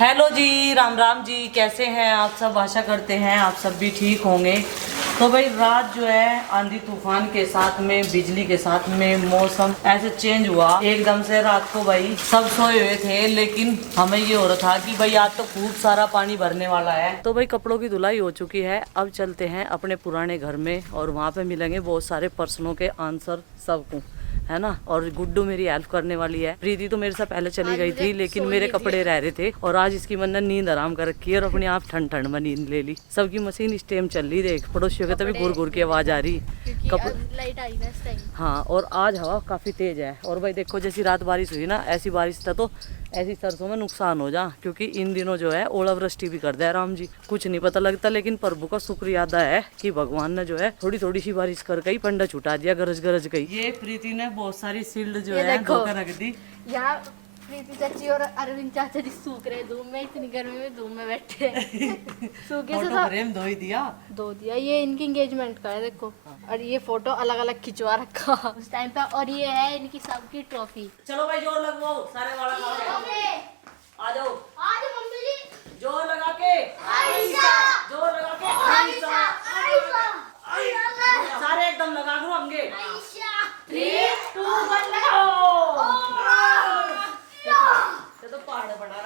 Hello जी, राम राम जी, कैसे हैं आप सब। आशा करते हैं आप सब भी ठीक होंगे। तो भाई रात जो है आंधी तूफान के साथ में, बिजली के साथ में मौसम ऐसे चेंज हुआ एकदम से। रात को भाई सब सोए हुए थे, लेकिन हमें ये हो रहा था कि भाई आज तो खूब सारा पानी भरने वाला है। तो भाई कपड़ों की धुलाई हो चुकी है, अब चलते हैं अपने पुराने घर में और वहाँ पे मिलेंगे बहुत सारे प्रश्नों के आंसर सबको, है ना। और गुड्डू मेरी हेल्प करने वाली है। प्रीति तो मेरे से पहले चली गई थी, लेकिन मेरे कपड़े रह रहे थे और आज इसकी मन ने नींद आराम कर रखी है और अपने आप ठंड ठंड में नींद ले ली। सबकी मशीन इस टाइम चल रही, देख पड़ोसियों के तभी गुर गुर की आवाज आ रही। लाइट आई ना इस टाइम। हाँ, और आज हवा काफी तेज है। और भाई देखो जैसी रात बारिश हुई ना, ऐसी बारिश था तो ऐसी सरसों में नुकसान हो जा, क्योंकि इन दिनों जो है ओलावृष्टि भी कर दे राम जी। कुछ नहीं पता लगता, लेकिन प्रभु का शुक्रिया अदा है कि भगवान ने जो है थोड़ी थोड़ी सी बारिश कर गई, पंडा छुटा दिया, गरज गरज गई। ये प्रीति ने बहुत सारी शील्ड जो है धो के रख दी। यहाँ प्रीति चाची और अरविंद चाचा जी सूख रहे धूप में, इतनी गर्मी में धूप में बैठे सूखे से फोटो फ्रेम धो ही दिया। धो दिया। ये इनकी एंगेजमेंट का है देखो, और ये फोटो अलग अलग खिंचवा रखा उस टाइम पे। और ये है इनकी सबकी ट्रॉफी। चलो भाई जोर लगवाओ, सारे वाला आ जाओ मम्मी जी, जोर लगा के, जोर लगा के, सारे एकदम लगा दो हमगे। 3, 2, 1 लगाओ।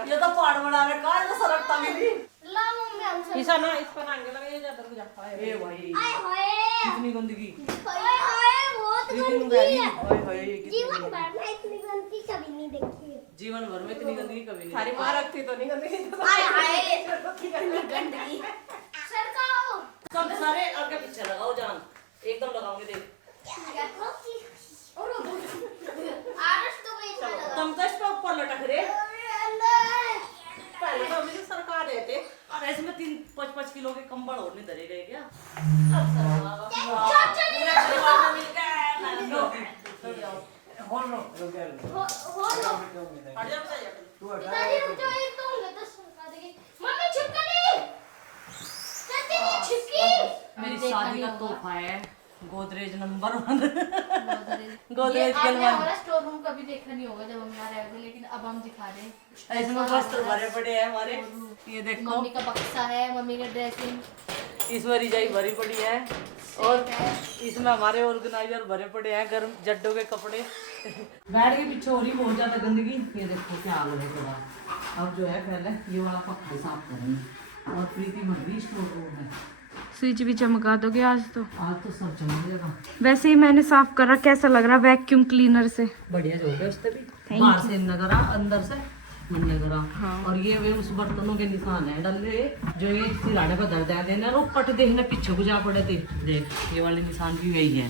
ये तो पहाड़ बना रखा है, तो सरकता भी नहीं। ईसा ना इस पर आंगे लगे जा दर जा पाए। ए भाई कितनी गंदगी, हाय हाय बहुत गंदगी है। हाय हाय जीवन भर में इतनी गंदगी कभी नहीं देखी है। जीवन भर में इतनी गंदगी कभी नहीं। सारी मां रखती तो नहीं गंदगी। हाय हाय इतनी गंदगी। सरकाओ सब सारे आगे पीछे लगाओ, जान एकदम लगाओगे देख। आरस तो गई था। तुम तो इस पे ऊपर लटक रहे। पहले तो अभी सरकार देते और ऐसे में 3-5 किलो के कंबल और नहीं धरे गए क्या? पिताजी रुक जाओ, एक तो होंगे तो सरका देगी। मम्मी छिपकली, चाची ने छिपकी। मेरी शादी का तोहफा है गोदरेज नंबर 1। गोदरेज गोदरेज के के हमारा स्टोर रूम कभी देखा नहीं होगा जब हम यहाँ रहे थे, लेकिन अब हम दिखा रहे हैं। इसमें वस्त्र भरे पड़े हैं हमारे, ये देखो। मम्मी का बक्सा है, मम्मी का ड्रेसिंग, इसमें रिजाई भरी पड़ी है और इसमें हमारे ऑर्गेनाइजर भरे पड़े हैं गर्म जड्डों के कपड़े। बैठ के पीछे हो रही बहुत ज्यादा गंदगी। ये देखो क्या हाल है थोड़ा। अब जो है पहले ये वाला पक्का साफ करेंगे और प्रीति भर रही स्टोर रूम में। स्विच भी चमका दोगे आज तो? आज तो सब चमकेगा। वैसे ही मैंने साफ करा, कैसा लग रहा वैक्यूम क्लीनर से? बढ़िया जो है उससे भी, बाहर से नजर आ, अंदर से मन नजर आ। हाँ। और ये वे उस बर्तनों के निशान है डले, जो ये सिराड़े पर दर्द देना और पट देखना पीछे को जा पड़े थे। देख ये वाले निशान भी वही है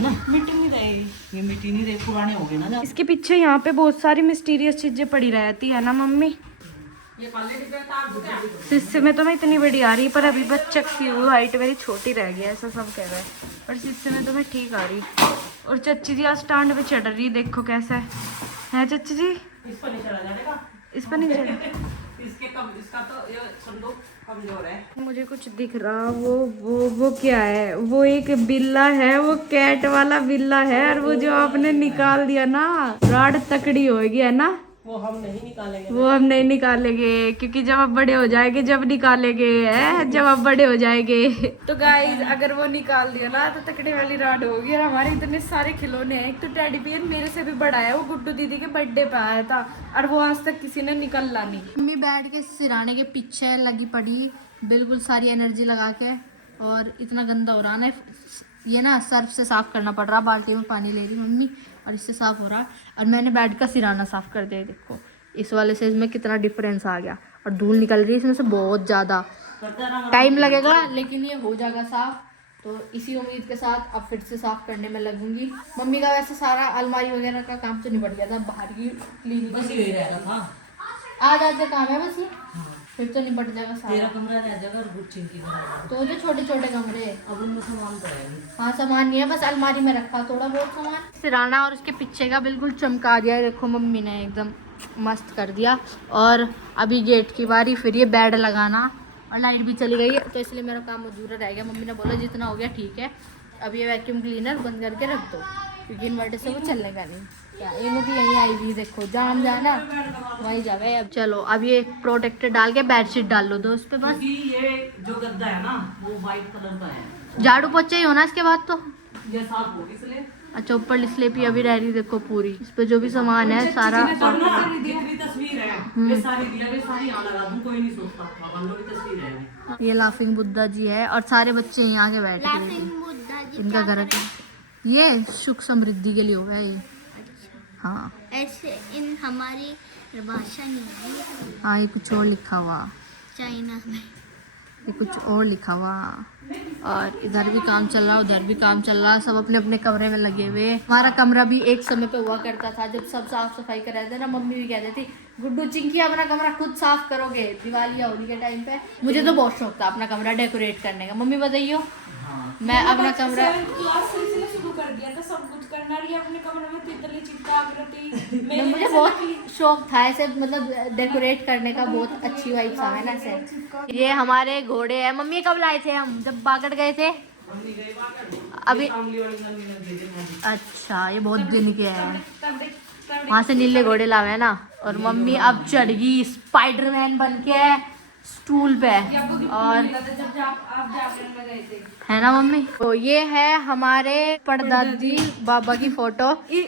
ना। मिट्टी नहीं रहेगी, ये मिट्टी नहीं रहे, पुराने हो गए ना। इसके पीछे यहाँ पे बहुत सारी मिस्टीरियस चीजें पड़ी रहती है ना मम्मी। ये काले डिब्बे तार दो क्या? शीशे में तो मैं इतनी बड़ी आ रही, पर अभी बच्चे की हाइट मेरी छोटी रह गई है, ऐसा सब कह रहे हैं। पर शीशे में तो मैं ठीक आ रही। और चच्ची जी आज स्टैंड पे चढ़ रही, देखो कैसा है चच्ची जी? इस पर नहीं चला जाएगा, इस पर नहीं चढ़। इसका तो ये संदूक कमजोर है। मुझे कुछ दिख रहा, वो क्या है? वो एक बिल्ला है, वो कैट वाला बिल्ला है। और वो जो आपने निकाल दिया ना, राड तकड़ी होगी है ना, वो हम नहीं निकालेंगे। वो हम नहीं निकालेंगे, क्योंकि जब आप बड़े हो जाएंगे जब निकालेंगे, है जब आप बड़े हो जाएंगे। तो गाइस अगर वो निकाल दिया ना तो तकड़े वाली राड होगी। और हमारे इतने सारे खिलौने हैं। एक तो टेडी बियर मेरे से भी बड़ा है, वो गुड्डू दीदी के बर्थडे पे आया था और वो आज तक किसी ने निकाला नहीं। मम्मी बैठ के सिराने के पीछे लगी पड़ी, बिल्कुल सारी एनर्जी लगा के। और इतना गंदा हो रहा ना, ये ना सर्फ से साफ करना पड़ रहा। बाल्टी में पानी ले रही मम्मी और इससे साफ हो रहा। और मैंने बेड का सिराना साफ कर दिया, देखो इस वाले से इसमें कितना डिफरेंस आ गया। और धूल निकल रही है इसमें से बहुत ज़्यादा, टाइम लगेगा लेकिन ये हो जाएगा साफ। तो इसी उम्मीद के साथ अब फिर से साफ करने में लगूंगी। मम्मी का वैसे सारा अलमारी वगैरह का काम तो निपट गया था, बाहर की क्लीनिंग बस यही रह रहा था। आज काम है बस, ये फिर तो निपट जाएगा सारा। तेरा कमरा रह जाएगा और गुच्छी की कमरा। तो जो छोटे छोटे कमरे, अब उनमें सामान तो है नहीं। हाँ सामान नहीं है, बस अलमारी में रखा थोड़ा बहुत सामान। सिराना और उसके पीछे का बिल्कुल चमका दिया, देखो मम्मी ने एकदम मस्त कर दिया। और अभी गेट की बारी, फिर ये बेड लगाना। और लाइट भी चली गई है तो इसलिए मेरा काम अधूरा रह गया। मम्मी ने बोला जितना हो गया ठीक है, अब ये वैक्यूम क्लीनर बंद करके रख दो, क्योंकि इन्वर्टर से वो चलने का नहीं। क्या इन्हों भी यहीं आई हुई, देखो जाम जाना वहीं जावे। अब चलो अब ये प्रोटेक्टर डाल के बेडशीट डाल लो दो उस पे बस। क्योंकि ये जो गद्दा है ना वो वाइट कलर का है। झाड़ू पोछा ही होना इसके बाद तो। ये साफ होगी इसलिए। अच्छा ऊपर स्लेप ही अभी रह रही देखो पूरी, इस पे जो भी सामान है सारा। जितनी तस्वीर है ये सारी दिया, ये सारी यहाँ लगा दूं, कोई नहीं सोचता। भगवान की तस्वीर है। ये लाफिंग बुद्धा जी है और सारे बच्चे यहाँ के बैठे हैं। बुद्धा जी इनका घर है ये सुख समृद्धि के लिए होगा ये। हाँ ऐसे इन हमारी भाषा नहीं है, हाँ ये कुछ और लिखा हुआ, चाइना में ये कुछ और लिखा हुआ। और इधर भी काम चल रहा, उधर भी काम चल रहा, सब अपने अपने कमरे में लगे हुए। हमारा कमरा भी एक समय पे हुआ करता था जब सब साफ सफाई कर रहे थे ना, मम्मी भी कहती थी गुड्डू चिंकी अपना कमरा खुद साफ करोगे दिवाली या होली के टाइम पे। मुझे तो बहुत शौक था अपना कमरा डेकोरेट करने का। मम्मी बताइयो मैं अपना कमरा क्लास से इसने शुरू कर दिया था सब कुछ करना, और ये अपने कमरे में तितली चिपका करती। मुझे बहुत शौक था ऐसे मतलब डेकोरेट करने का, बहुत अच्छी वाइब्स आवे ना ऐसे। ये हमारे घोड़े हैं। मम्मी कब लाए थे हम, जब बागड़ गए थे अभी। अच्छा ये बहुत दिन के हैं, वहाँ से नीले घोड़े लावे हैं ना। और मम्मी अब चढ़ गई स्पाइडरमैन बन के स्टूल पे। और है ना मम्मी। तो ये है हमारे परदादी बाबा की फोटो।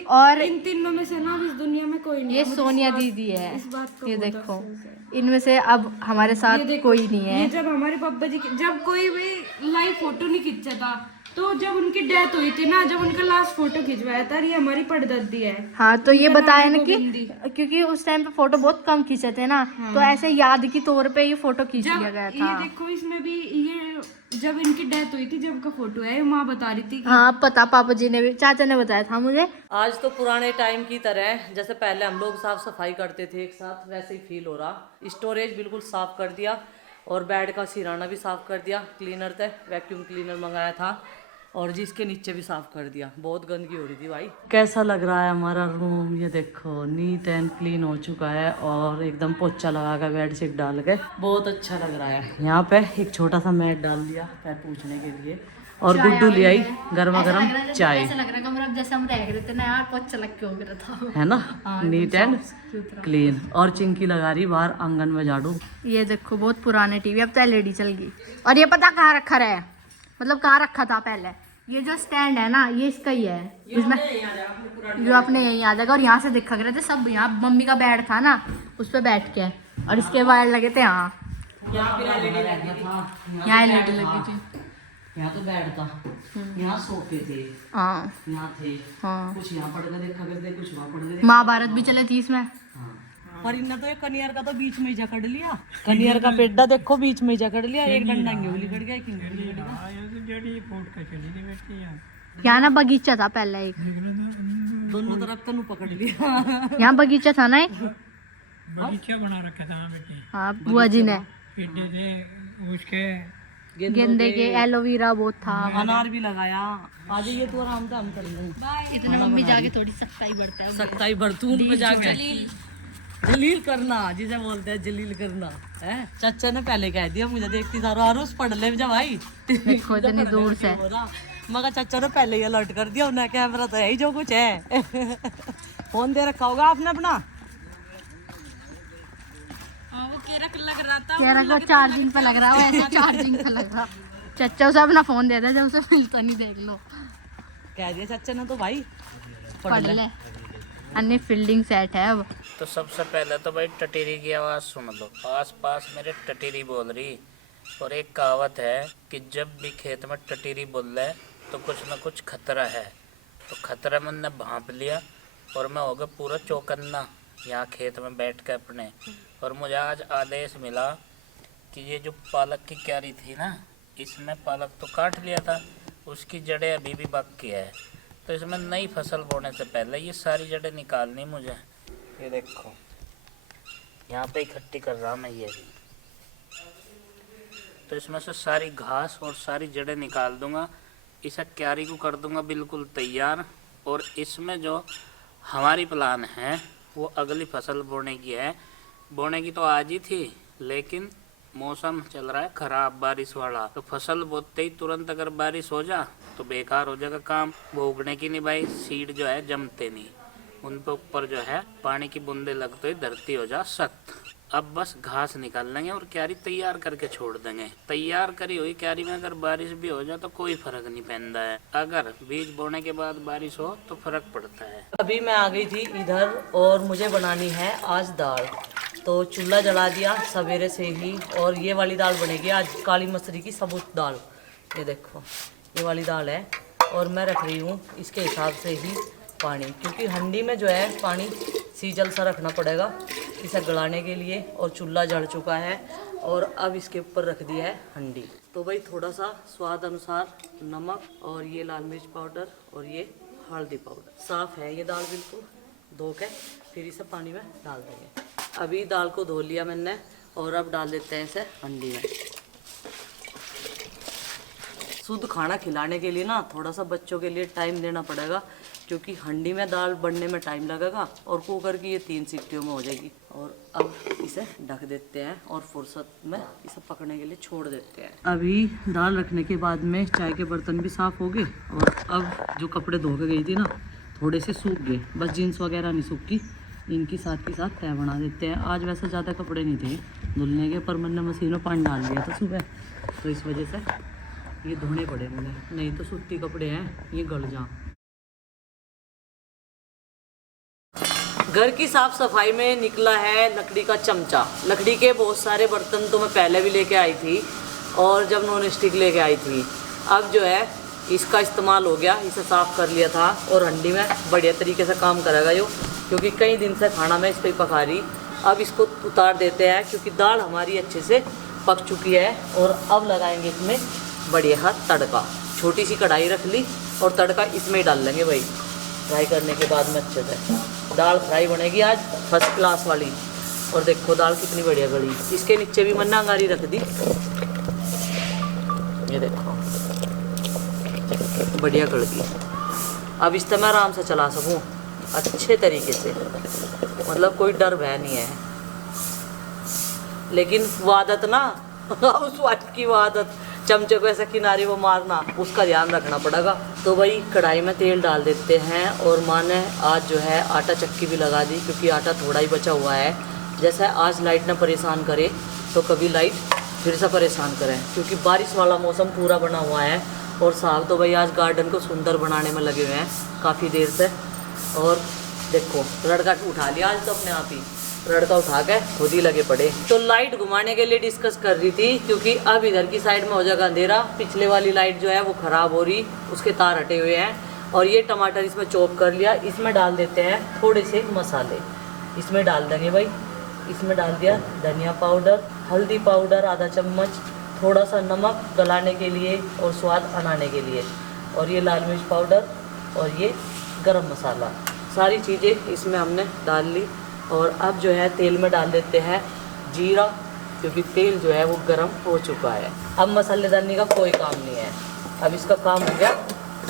और इन तीनों में से ना इस दुनिया में कोई नहीं ये है। सोनिया दीदी है, इस बात को ये बहुत देखो अफसोस है। इनमें से अब हमारे साथ ये देखो, कोई नहीं ये है। जब हमारे पापा जी जब कोई भी लाइव फोटो नहीं खींचा था, तो जब उनकी डेथ हुई थी ना, जब उनका लास्ट फोटो खिंचवाया था, ये हमारी परदादी है। हाँ तो ये बताया ना कि गोविंदी। क्योंकि उस टाइम पे फोटो बहुत कम खींचे थे ना, तो ऐसे याद के तौर पे ये फोटो खींच जब लिया गया ये था। देखो इसमें भी ये जब इनकी डेथ हुई थी जब का फोटो है, माँ बता रही थी। हाँ पता, पापा जी ने भी, चाचा ने बताया था मुझे। आज तो पुराने टाइम की तरह जैसे पहले हम लोग साफ सफाई करते थे एक साथ, वैसे ही फील हो रहा। स्टोरेज बिल्कुल साफ कर दिया और बेड का सिराना भी साफ कर दिया। क्लीनर थे, वैक्यूम क्लीनर मंगाया था और जिसके नीचे भी साफ कर दिया। बहुत गंदगी हो रही थी भाई। कैसा लग रहा है हमारा रूम, ये देखो नीट एंड क्लीन हो चुका है और एकदम पोछा लगा कर बेडशीट डाल के बहुत अच्छा लग रहा है। यहाँ पे एक छोटा सा मैट डाल दिया पैर पूछने के लिए और गुड्डू ले आई गर्मा गर्म चाय। ऐसा लग रहा है कमरा जैसे हम रह रहे थे ना यार, पोछा लग के हो गया था, है ना, नीट एंड क्लीन। और चिंकी लगा रही बाहर आंगन में झाड़ू। ये देखो बहुत पुराने टीवी, अब तो एलईडी चल गई। और ये पता कहाँ रखा रहा है, मतलब कहाँ रखा था पहले। ये जो स्टैंड है ना ये इसका ही है, इसमें जो अपने यहीं आ जाएगा। और यहाँ से देखा करे थे सब, यहाँ मम्मी का बेड था ना उस पर बैठ के, और इसके वायर लगे थे यहाँ। यहाँ एलईडी लगी थी, यहाँ तो बेड था, यहाँ सोफे थे, हाँ यहाँ थे, हाँ। कुछ यहाँ पढ़ के देखा करते, कुछ वहाँ पढ़ के। महाभारत भी चले थी इसमें। पर इन्हें तो ये कनियर का तो बीच में ही जकड़ लिया। कनियर का पेड्डा देखो बीच में ही जकड़ लिया, एक डंडा अंगुली कट गया, एक अंगुली कट गया। यहाँ ना बगीचा था पहले एक, दोनों तरफ तनु पकड़ लिया। यहाँ बगीचा था ना एक, बगीचा बना रखा था बेटे। हाँ बुआ जी ने। पेड़े थे उसके, गेंदे के, एलोवेरा बहुत था। अनार भी लगाया। आज ये तो आराम से हम कर लेंगे। इतना मम्मी जाके थोड़ी सख्ताई बढ़ता है। सख्ताई बर्तून पे जाके जलील करना, जिसे बोलते हैं जलील करना है। चाचा ने पहले कह दिया, मुझे देखती सारो आरोस पढ़ ले जा भाई। देखो इतनी दूर से। मगर चाचा ने पहले ही अलर्ट कर दिया, उन्हें कैमरा तो है ही जो कुछ है। फोन दे रखा होगा आपने अपना। वो केरक लग रहा था, कह रहा चार्जिंग पे लग रहा है, ऐसे चार्जिंग पे लग रहा। चाचा उसे अपना फोन दे दे, जब उसे मिलता नहीं देख लो। कह दिया चाचा ने तो भाई पढ़ ले। अन्य फील्डिंग सेट है अब। तो सबसे पहले तो भाई टटेरी की आवाज़ सुन लो। आस पास मेरे टटेरी बोल रही। और एक कहावत है कि जब भी खेत में टटेरी बोल रहे तो कुछ न कुछ खतरा है। तो खतरा मैंने भांप लिया और मैं हो गया पूरा चौकन्ना यहाँ खेत में बैठ के अपने। और मुझे आज आदेश मिला कि ये जो पालक की क्यारी थी ना, इसमें पालक तो काट लिया था, उसकी जड़ें अभी भी बाकी है। तो इसमें नई फसल बोने से पहले ये सारी जड़ें निकालनी मुझे। ये देखो यहाँ पे इकट्ठी कर रहा मैं ये भी। तो इसमें से सारी घास और सारी जड़ें निकाल दूंगा, इसे क्यारी को कर दूंगा बिल्कुल तैयार। और इसमें जो हमारी प्लान है वो अगली फसल बोने की है। बोने की तो आज ही थी, लेकिन मौसम चल रहा है खराब बारिश वाला। तो फसल बोते ही तुरंत अगर बारिश हो जा तो बेकार हो जाएगा काम। वो उगने की नहीं भाई, सीड जो है जमते नहीं। उन पे ऊपर जो है पानी की बूंदे लगते ही धरती हो जा सख्त। अब बस घास निकाल लेंगे और क्यारी तैयार करके छोड़ देंगे। तैयार करी हुई क्यारी में अगर बारिश भी हो जाए तो कोई फर्क नहीं पैंदा है, अगर बीज बोने के बाद बारिश हो तो फर्क पड़ता है। अभी मैं आ गई थी इधर और मुझे बनानी है आज दाल। तो चूल्हा जला दिया सवेरे से ही, और ये वाली दाल बनेगी आज, काली मसूरी की सबूत दाल। ये देखो ये वाली दाल है, और मैं रख रही हूँ इसके हिसाब से ही पानी, क्योंकि हंडी में जो है पानी सीजल सा रखना पड़ेगा इसे गलाने के लिए। और चूल्हा जल चुका है और अब इसके ऊपर रख दिया है हंडी। तो भाई थोड़ा सा स्वाद अनुसार नमक, और ये लाल मिर्च पाउडर, और ये हल्दी पाउडर। साफ़ है ये दाल बिल्कुल, धो के फिर इसे पानी में डाल देंगे। अभी दाल को धो लिया मैंने, और अब डाल देते हैं इसे हंडी में। शुद्ध खाना खिलाने के लिए ना थोड़ा सा बच्चों के लिए टाइम देना पड़ेगा, क्योंकि हंडी में दाल बनने में टाइम लगेगा और कुकर की ये 3 सीटियों में हो जाएगी। और अब इसे ढक देते हैं और फुर्सत में इसे पकने के लिए छोड़ देते हैं। अभी दाल रखने के बाद में चाय के बर्तन भी साफ़ हो गए, और अब जो कपड़े धो के गई थी ना थोड़े से सूख गए, बस जीन्स वगैरह नहीं सूखी, इनकी साथ के साथ तय बना देते हैं। आज वैसे ज़्यादा कपड़े नहीं थे धुलने के, पर मैंने मशीन में पानी डाल दिया था सुबह, तो इस वजह से ये धोने पड़े मुझे, नहीं तो सूती कपड़े हैं ये गल जा। घर की साफ सफाई में निकला है लकड़ी का चमचा। लकड़ी के बहुत सारे बर्तन तो मैं पहले भी लेके आई थी, और जब नॉन स्टिक लेके आई थी, अब जो है इसका इस्तेमाल हो गया, इसे साफ़ कर लिया था, और हंडी में बढ़िया तरीके से काम करेगा यो, क्योंकि कई दिन से खाना मैं इस पर पका रही। अब इसको उतार देते हैं, क्योंकि दाल हमारी अच्छे से पक चुकी है, और अब लगाएंगे इसमें बढ़िया तड़का। छोटी सी कढ़ाई रख ली और तड़का इसमें ही डाल लेंगे भाई, फ्राई करने के बाद में अच्छे से। दाल फ्राई बनेगी आज फर्स्ट क्लास वाली। और देखो दाल कितनी बढ़िया गली, इसके नीचे भी मैंने अंगारी रख दी, ये देखो बढ़िया गल गई। अब इस तरह मैं आराम से चला सकूं अच्छे तरीके से, मतलब कोई डर भय नहीं है। लेकिन वो आदत ना उस वाट की वो आदत, चमचे को ऐसा किनारे वो मारना, उसका ध्यान रखना पड़ेगा। तो भाई कढ़ाई में तेल डाल देते हैं, और माँ ने आज जो है आटा चक्की भी लगा दी, क्योंकि आटा थोड़ा ही बचा हुआ है। जैसा आज लाइट ना परेशान करे तो कभी लाइट फिर से परेशान करें, क्योंकि बारिश वाला मौसम पूरा बना हुआ है। और साहब तो भाई आज गार्डन को सुंदर बनाने में लगे हुए हैं काफ़ी देर से। और देखो लड़का उठा लिया आज तो अपने आप ही, लड़का उठा के खुद ही लगे पड़े। तो लाइट घुमाने के लिए डिस्कस कर रही थी, क्योंकि अब इधर की साइड में हो जाएगा अंधेरा, पिछले वाली लाइट जो है वो ख़राब हो रही, उसके तार हटे हुए हैं। और ये टमाटर इसमें चॉप कर लिया, इसमें डाल देते हैं थोड़े से मसाले, इसमें डाल देंगे भाई। इसमें डाल दिया धनिया पाउडर, हल्दी पाउडर आधा चम्मच, थोड़ा सा नमक गलाने के लिए और स्वाद आने के लिए, और ये लाल मिर्च पाउडर, और ये गरम मसाला, सारी चीज़ें इसमें हमने डाल ली। और अब जो है तेल में डाल देते हैं जीरा, क्योंकि तेल जो है वो गर्म हो चुका है। अब मसाले डालने का कोई काम नहीं है, अब इसका काम हो गया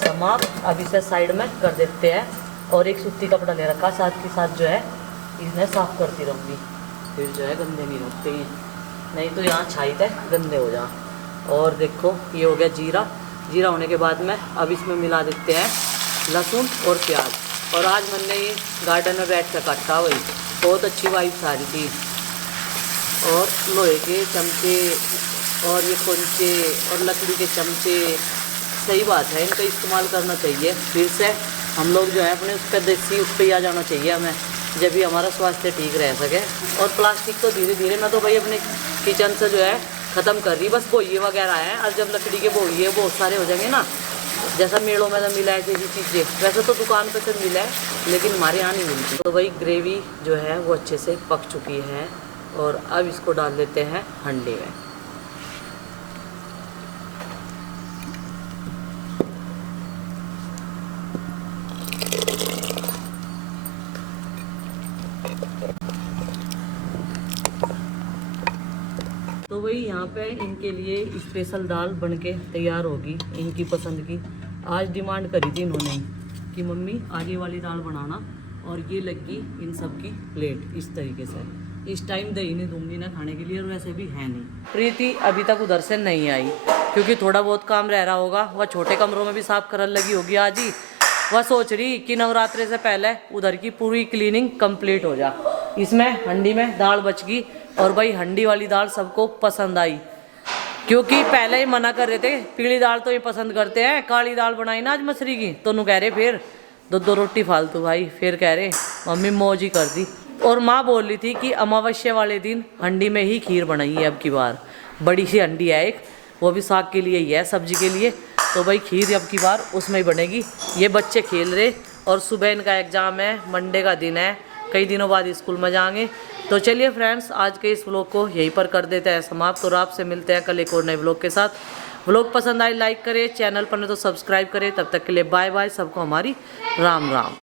समाप्त। अब इसे साइड में कर देते हैं, और एक सूती कपड़ा ले रखा साथ के साथ जो है इन्हें साफ़ करती रहूँगी, फिर जो है गंदे नहीं होते हैं, नहीं तो यहाँ छाई तक गंदे हो जा। और देखो ये हो गया जीरा। जीरा होने के बाद में अब इसमें मिला देते हैं लहसुन और प्याज। और आज मैंने ये गार्डन में बैठ कर काटा, वही बहुत अच्छी वाइब्स आ रही थी। और लोहे के चमचे और ये कंचे और लकड़ी के चमचे, सही बात है, इनका इस्तेमाल करना चाहिए। फिर से हम लोग जो है अपने उस पर देसी उस पर ही आ जाना चाहिए हमें, जब भी हमारा स्वास्थ्य ठीक रह सके। और प्लास्टिक तो धीरे धीरे मैं तो भाई अपने किचन से जो है ख़त्म कर रही, बस बोइये वगैरह हैं। और जब लकड़ी के बोइये बहुत सारे हो जाएंगे ना, जैसा मेलों में तो मिला है ऐसी चीज़ें, वैसे तो दुकान पे से मिला है, लेकिन हमारे यहाँ नहीं मिलती। तो भाई ग्रेवी जो है वो अच्छे से पक चुकी है, और अब इसको डाल देते हैं हंडी में। तो वही यहाँ पे इनके लिए स्पेशल दाल बनके तैयार होगी, इनकी पसंद की। आज डिमांड करी थी इन्होंने कि मम्मी आज ये वाली दाल बनाना, और ये लगी इन सब की प्लेट इस तरीके से। इस टाइम दही नहीं दूंगी ना खाने के लिए, और वैसे भी है नहीं। प्रीति अभी तक उधर से नहीं आई, क्योंकि थोड़ा बहुत काम रह रहा होगा, वह छोटे कमरों में भी साफ करने लगी होगी आज ही। वह सोच रही कि नवरात्रि से पहले उधर की पूरी क्लीनिंग कंप्लीट हो जा। इसमें हंडी में दाल बच गई और भाई हंडी वाली दाल सबको पसंद आई, क्योंकि पहले ही मना कर रहे थे पीली दाल तो ये पसंद करते हैं, काली दाल बनाई ना आज मछली की तो नु कह रहे फिर दो रोटी फालतू भाई। फिर कह रहे मम्मी मौज ही कर दी। और माँ बोल रही थी कि अमावस्या वाले दिन हंडी में ही खीर बनाई है अब की बार। बड़ी सी हंडी है एक, वो भी साग के लिए ही है, सब्जी के लिए। तो भाई खीर अब की बार उसमें ही बनेगी। ये बच्चे खेल रहे और सुबह इनका एग्ज़ाम है, मंडे का दिन है, कई दिनों बाद स्कूल में जाएंगे। तो चलिए फ्रेंड्स, आज के इस व्लॉग को यहीं पर कर देते हैं समाप्त और आपसे मिलते हैं कल एक और नए व्लॉग के साथ। व्लॉग पसंद आए लाइक करें, चैनल पर नहीं तो सब्सक्राइब करें। तब तक के लिए बाय बाय, सबको हमारी राम राम।